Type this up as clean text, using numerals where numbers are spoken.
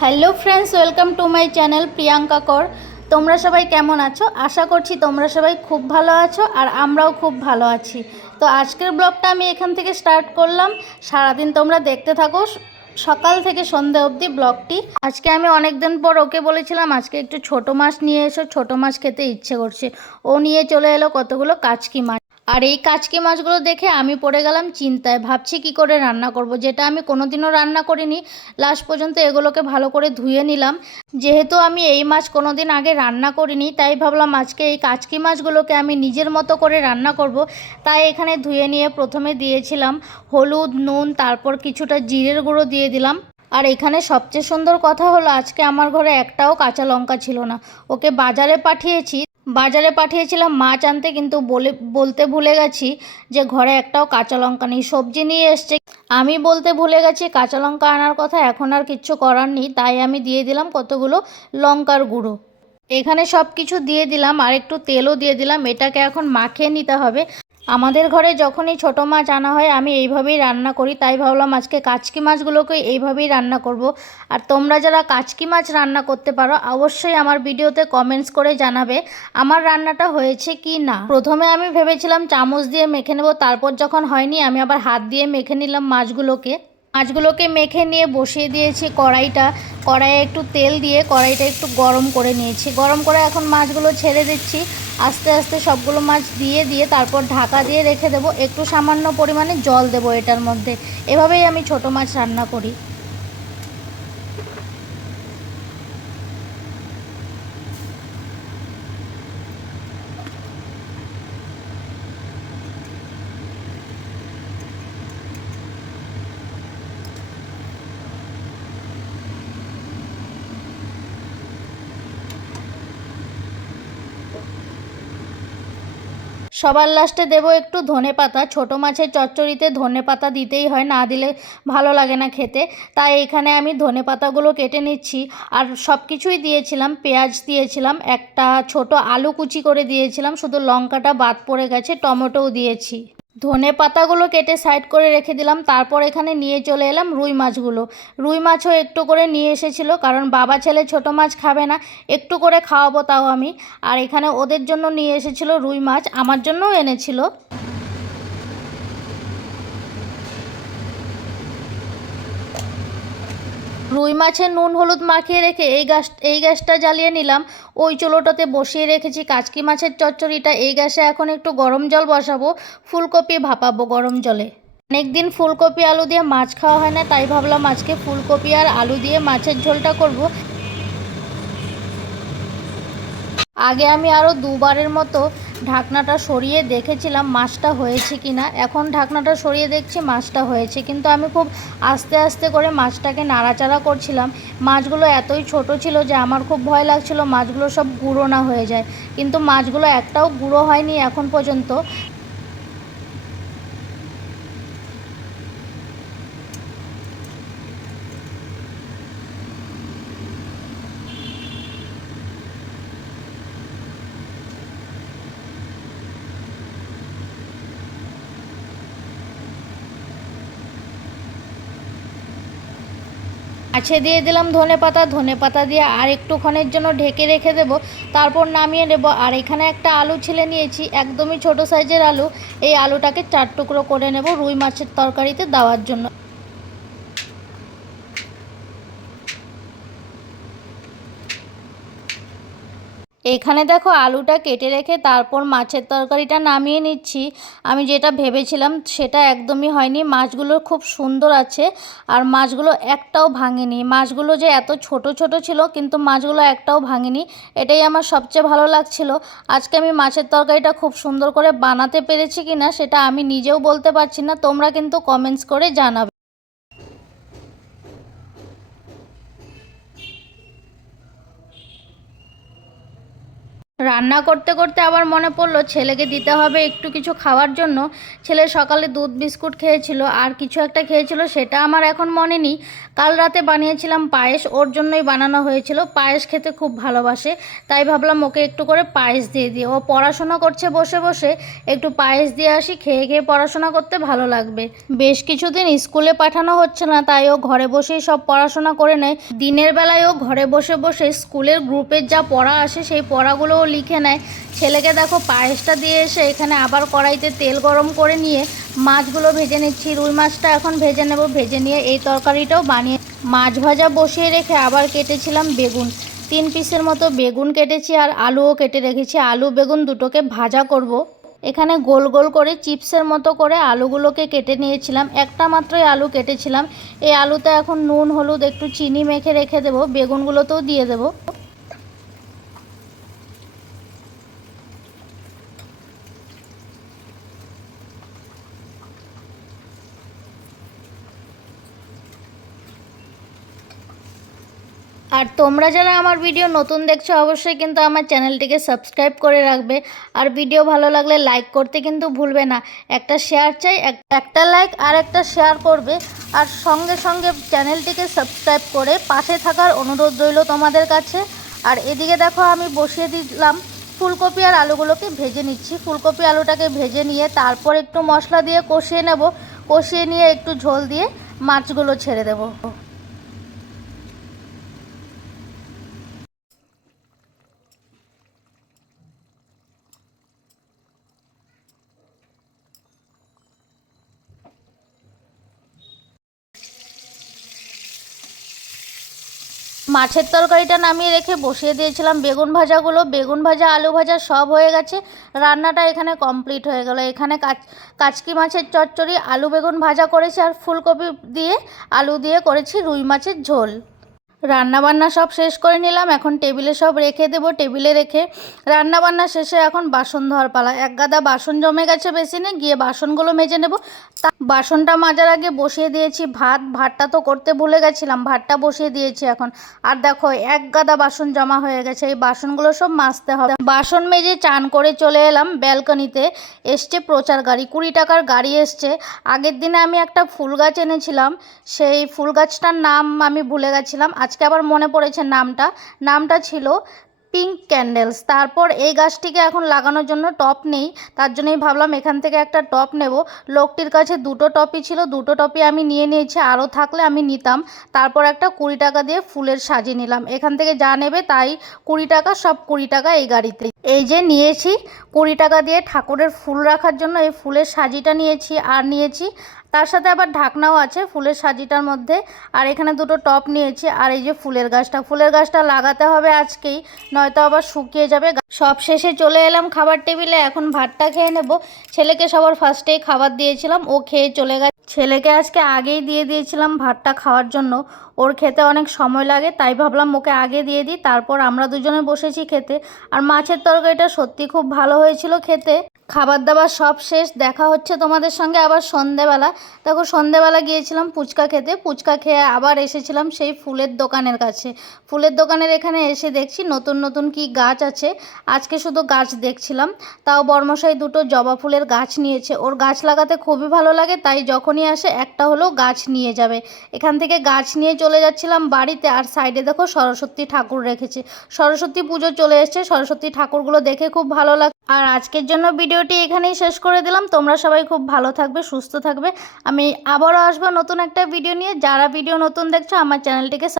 Hello friends, welcome to my channel Priyanka কর। তোমরা সবাই কেমন আছো? আশা করছি তোমরা সবাই খুব ভালো আছো আর আমরাও খুব ভালো আছি। তো আজকের ব্লগটা আমি এখান থেকে স্টার্ট করলাম। সারাদিন তোমরা দেখতে থাকো, সকাল থেকে সন্ধ্যা অবধি ব্লগটি। আজকে আমি অনেক দিন পর ওকে বলেছিলাম আজকে একটু ছোট মাছ নিয়ে এসো, ছোট মাছ খেতে ইচ্ছে করছে। ও নিয়ে চলে এলো কতগুলো কাচকি মাছ। আর এই কাচকি মাছগুলো দেখে আমি পড়ে গেলাম চিন্তায়, ভাবছি কি করে রান্না করব, যেটা আমি কোনোদিনও রান্না করিনি। লাস্ট পর্যন্ত এগুলোকে ভালো করে ধুয়ে নিলাম। যেহেতু আমি এই মাছ কোনোদিন আগে রান্না করিনি, তাই ভাবলাম আজকে এই কাচকি মাছগুলোকে আমি নিজের মতো করে রান্না করব। তাই এখানে ধুয়ে নিয়ে প্রথমে দিয়েছিলাম হলুদ, নুন, তারপর কিছুটা জিরের গুঁড়ো দিয়ে দিলাম। আর এখানে সবচেয়ে সুন্দর কথা হলো আজকে আমার ঘরে একটাও কাঁচা লঙ্কা ছিল না। ওকে বাজারে পাঠিয়েছিলাম মাছ আনতে, কিন্তু বলতে ভুলে গেছি যে ঘরে একটাও কাঁচা লঙ্কা নেই। সবজি নিয়ে এসছে, আমি বলতে ভুলে গেছি কাঁচা লঙ্কা আনার কথা। এখন আর কিচ্ছু করার নেই, তাই আমি দিয়ে দিলাম কতগুলো লঙ্কার গুঁড়ো। এখানে সব কিছু দিয়ে দিলাম আর একটু তেলও দিয়ে দিলাম। এটাকে এখন মাখিয়ে নিতে হবে। আমাদের ঘরে যখনই ছোট মাছ আনা হয় আমি এইভাবেই রান্না করি, তাই ভাবলাম আজকে কাচকি মাছগুলোকে এইভাবেই রান্না করব। আর তোমরা যারা কাচকি মাছ রান্না করতে পারো অবশ্যই আমার ভিডিওতে কমেন্টস করে জানাবে আমার রান্নাটা হয়েছে কি না। প্রথমে আমি ভেবেছিলাম চামচ দিয়ে মেখে নেব, তারপর যখন হয়নি আমি আবার হাত দিয়ে মেখে নিলাম মাছগুলোকে মেখে নিয়ে বসিয়ে দিয়েছি কড়াইয়ে একটু তেল দিয়ে কড়াইটা একটু গরম করে নিয়েছি। গরম করে এখন মাছগুলো ছেড়ে দিচ্ছি। আস্তে আস্তে সবগুলো মাছ দিয়ে তারপর ঢাকা দিয়ে রেখে দেবো। একটু সামান্য পরিমাণে জল দেবো এটার মধ্যে। এভাবেই আমি ছোট মাছ রান্না করি। সবার লাস্টে দেবো একটু ধনেপাতা। ছোটো মাছের চচ্চড়িতে ধনেপাতা দিতেই হয়, না দিলে ভালো লাগে না খেতে। তাই এখানে আমি ধনেপাতাগুলো কেটে নিচ্ছি। আর সব কিছুই দিয়েছিলাম, পেঁয়াজ দিয়েছিলাম, একটা ছোট আলু কুচি করে দিয়েছিলাম, শুধু লঙ্কাটা বাদ পড়ে গেছে, টমেটোও দিয়েছি। ধনে পাতাগুলো কেটে সাইড করে রেখে দিলাম। তারপর এখানে নিয়ে চলে এলাম রুই মাছও একটু করে নিয়ে এসেছিলো, কারণ বাবা ছেলে ছোট মাছ খাবে না, একটু করে খাওয়াবো তাও আমি। আর এখানে ওদের জন্য নিয়ে এসেছিলো রুই মাছ, আমার জন্যও এনেছিল। রুই মাছের নুন হলুদ মাখিয়ে রেখে এই গ্যাসটা জ্বালিয়ে নিলাম। ওই চুলোটাতে বসিয়ে রেখেছি কাচকি মাছের চচ্চড়িটা। এই গ্যাসে এখন একটু গরম জল বসাবো, ফুলকপি ভাপাবো গরম জলে। অনেকদিন ফুলকপি আলু দিয়ে মাছ খাওয়া হয় না, তাই ভাবলাম আজকে ফুলকপি আর আলু দিয়ে মাছের ঝোলটা করব। আগে আমি আরও দুবারের মতো ঢাকনাটা সরিয়ে দেখেছিলাম মাছটা হয়েছে কি না। এখন ঢাকনাটা সরিয়ে দেখছি মাছটা হয়েছে, কিন্তু আমি খুব আস্তে আস্তে করে মাছটাকে নাড়াচাড়া করছিলাম। মাছগুলো এতই ছোট ছিল যে আমার খুব ভয় লাগছিল মাছগুলো সব গুঁড়ো না হয়ে যায়, কিন্তু মাছগুলো একটাও গুঁড়ো হয়নি এখন পর্যন্ত। মাছে দিয়ে দিলাম ধনেপাতা দিয়ে আর একটুক্ষণের জন্য ঢেকে রেখে দেব, তারপর নামিয়ে নেব। আর এখানে একটা আলু ছিলে নিয়েছি, একদমই ছোট সাইজের আলু। এই আলুটাকে 4 টুকরো করে নেব রুই মাছের তরকারিতে দেওয়ার জন্য। এখানে দেখো আলুটা কেটে রেখে তারপর মাছের তরকারিটা নামিয়ে নিচ্ছি। আমি যেটা ভেবেছিলাম সেটা একদমই হয়নি, মাছগুলো খুব সুন্দর আছে আর মাছগুলো একটাও ভাঙেনি। মাছগুলো যে এত ছোট ছোট ছিল, কিন্তু মাছগুলো একটাও ভাঙেনি, এটাই আমার সবচেয়ে ভালো লাগছিল। আজকে আমি মাছের তরকারিটা খুব সুন্দর করে বানাতে পেরেছি কিনা সেটা আমি নিজেও বলতে পারছি না, তোমরা কিন্তু কমেন্টস করে জানাবে। রান্না করতে করতে আবার মনে পড়লো ছেলেকে দিতে হবে একটু কিছু খাওয়ার জন্য। ছেলে সকালে দুধ বিস্কুট খেয়েছিল আর কিছু একটা খেয়েছিল, সেটা আমার এখন মনে নেই। কাল রাতে বানিয়েছিলাম পায়েস, ওর জন্যই বানানো হয়েছিল। পায়েস খেতে খুব ভালোবাসে, তাই ভাবলাম ওকে একটু করে পায়েস দিয়ে দিই। ও পড়াশোনা করছে বসে বসে, একটু পায়েস দিয়ে আসি, খেয়ে খেয়ে পড়াশোনা করতে ভালো লাগবে। বেশ কিছুদিন স্কুলে পাঠানো হচ্ছে না, তাই ও ঘরে বসেই সব পড়াশোনা করে নেয়। দিনের বেলায় ও ঘরে বসে বসে স্কুলের গ্রুপের যা পড়া আসে সেই পড়াগুলো ও লিখে নেয়। ছেলেকে দেখো পায়েসটা দিয়ে এসে এখানে আবার কড়াইতে তেল গরম করে নিয়ে মাছগুলো ভেজে নিচ্ছি। রুই মাছটা এখন ভেজে নেব, ভেজে নিয়ে এই তরকারিটাও বানিয়ে মাছ ভাজা বসিয়ে রেখে আবার কেটেছিলাম বেগুন। 3 পিসের মতো বেগুন কেটেছি আর আলুও কেটে রেখেছি। আলু বেগুন দুটোকে ভাজা করব। এখানে গোল গোল করে চিপসের মতো করে আলুগুলোকে কেটে নিয়েছিলাম। একটা মাত্রই আলু কেটেছিলাম। এই আলুতে এখন নুন হলুদ একটু চিনি মেখে রেখে দেবো, বেগুনগুলোতেও দিয়ে দেবো। আর তোমরা যারা আমার ভিডিও নতুন দেখছো অবশ্যই কিন্তু আমার চ্যানেলটিকে সাবস্ক্রাইব করে রাখবে। আর ভিডিও ভালো লাগলে লাইক করতে কিন্তু ভুলবে না। একটা শেয়ার চাই, একটা লাইক আর একটা শেয়ার করবে। আর সঙ্গে সঙ্গে চ্যানেলটিকে সাবস্ক্রাইব করে পাশে থাকার অনুরোধ রইল তোমাদের কাছে। আর এদিকে দেখো আমি বসিয়ে দিলাম ফুলকপি আর আলুগুলোকে ভেজে নিচ্ছি। ফুলকপি আলুটাকে ভেজে নিয়ে তারপর একটু মশলা দিয়ে কষিয়ে নেব। কষিয়ে নিয়ে একটু ঝোল দিয়ে মাছগুলো ছেড়ে দেবো। মাছের তরকারিটা নামিয়ে রেখে বসিয়ে দিয়েছিলাম বেগুন ভাজাগুলো। বেগুন ভাজা আলু ভাজা সব হয়ে গেছে, রান্নাটা এখানে কমপ্লিট হয়ে গেল। এখানে কাচকি মাছের চচ্চড়ি, আলু বেগুন ভাজা করেছি আর ফুলকপি দিয়ে আলু দিয়ে করেছি রুই মাছের ঝোল। রান্নাবান্না সব শেষ করে নিলাম, এখন টেবিলে সব রেখে দেবো। টেবিলে রেখে রান্নাবান্না শেষে এখন বাসন ধোয়ার পালা। এক গাদা বাসন জমে গেছে বেসিনে, গিয়ে বাসনগুলো মেজে নেব। বাসনটা মাজার আগে বসিয়ে দিয়েছি ভাতটা তো করতে ভুলে গেছিলাম, ভাতটা বসিয়ে দিয়েছি এখন। আর দেখো এক গাদা বাসন জমা হয়ে গেছে, এই বাসনগুলো সব মাজতে হবে। বাসন মেজে চান করে চলে এলাম ব্যালকনিতে। এসছে প্রচার গাড়ি, 20 টাকার গাড়ি এসছে। আগের দিনে আমি একটা ফুল গাছ এনেছিলাম, সেই ফুল গাছটার নাম আমি ভুলে গেছিলাম, আজকে আবার মনে পড়েছে নামটা ছিল পিঙ্ক ক্যান্ডেলস। তারপর এই গাছটিকে এখন লাগানোর জন্য টপ নেই, তার জন্যই ভাবলাম এখান থেকে একটা টপ নেব। লোকটির কাছে 2টো টপই ছিল, 2টো টপই আমি নিয়ে নিয়েছি, আরও থাকলে আমি নিতাম। তারপর একটা 20 টাকা দিয়ে ফুলের সাজিয়ে নিলাম। এখান থেকে যা নেবে তাই 20 টাকা, সব 20 টাকা এই গাড়িতে। এই যে নিয়েছি 20 টাকা দিয়ে ঠাকুরের ফুল রাখার জন্য এই ফুলের সাজিটা নিয়েছি। আর নিয়েছি তার সাথে আবার ঢাকনাও আছে ফুলের সাজিটার মধ্যে। আর এখানে 2টো টপ নিয়েছি। আর এই যে ফুলের গাছটা লাগাতে হবে আজকেই, নয়তো আবার শুকিয়ে যাবে। সব শেষে চলে এলাম খাবার টেবিলে, এখন ভাতটা খেয়ে নেব। ছেলেকে সবার ফার্স্টেই খাবার দিয়েছিলাম, ও খেয়ে চলে গেছে। ছেলেকে আজকে আগেই দিয়ে দিয়েছিলাম ভাতটা খাওয়ার জন্য, ওর খেতে অনেক সময় লাগে, তাই ভাবলাম ওকে আগে দিয়ে দিই। তারপর আমরা দুজনে বসেছি খেতে। আর মাছের তরকারিটা সত্যি খুব ভালো হয়েছিল খেতে। খাবার দাবার সব শেষ, দেখা হচ্ছে তোমাদের সঙ্গে আবার সন্ধেবেলা। দেখো সন্ধেবেলা গিয়েছিলাম ফুচকা খেতে, ফুচকা খেয়ে আবার এসেছিলাম সেই ফুলের দোকানের কাছে। ফুলের দোকানের এখানে এসে দেখছি নতুন নতুন কি গাছ আছে। আজকে শুধু গাছ দেখছিলাম, তাও বর্মশাই 2টো জবা ফুলের গাছ নিয়েছে। ওর গাছ লাগাতে খুবই ভালো লাগে, তাই যখনই আসে একটা হলেও গাছ নিয়ে যাবে। এখান থেকে গাছ নিয়ে চলে যাচ্ছিলাম বাড়িতে। আর সাইডে দেখো সরস্বতী ঠাকুর রেখেছে, সরস্বতী পুজো চলে এসছে, সরস্বতী ঠাকুরগুলো দেখে খুব ভালো লাগে। আর আজকের জন্য ভিডিওটি এখানেই শেষ করে দিলাম। তোমরা সবাই খুব ভালো থাকবে, সুস্থ থাকবে। আমি আবারও আসবো নতুন একটা ভিডিও নিয়ে। যারা ভিডিও নতুন দেখছো আমার চ্যানেলটিকে